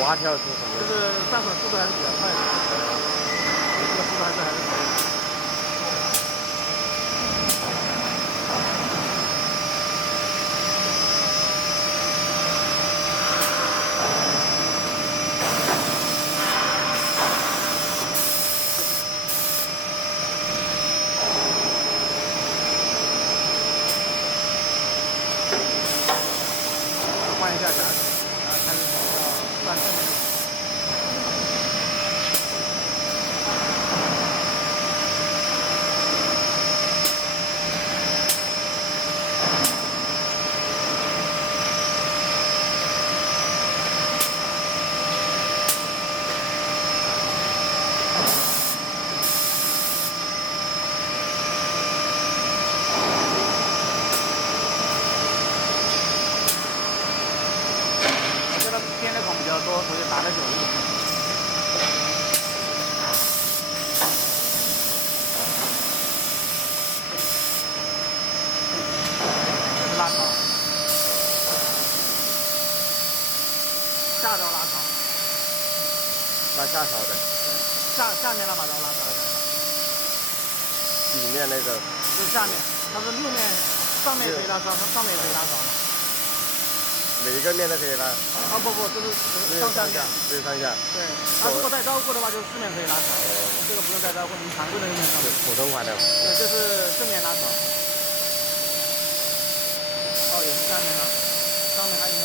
蛙跳是什么？就是上手速度还是比较快的，这个速度还是可以。换一下夹子，然后开始要转正面。边的孔比较多，所以打得久一点。这是拉槽，下刀拉槽，拉下槽的，下面那把刀拉槽，底面那个就是下面，它是6面，上面可以拉槽，上面也可以拉槽嘛。每一个面都可以拉。不，就是上下面，对上下。对，它如果带刀固的话，就是4面可以拉槽，这个不用带刀固，你常规的面上面。普通款的。对，这是正面拉槽。哦，也是下面拉，上面还有。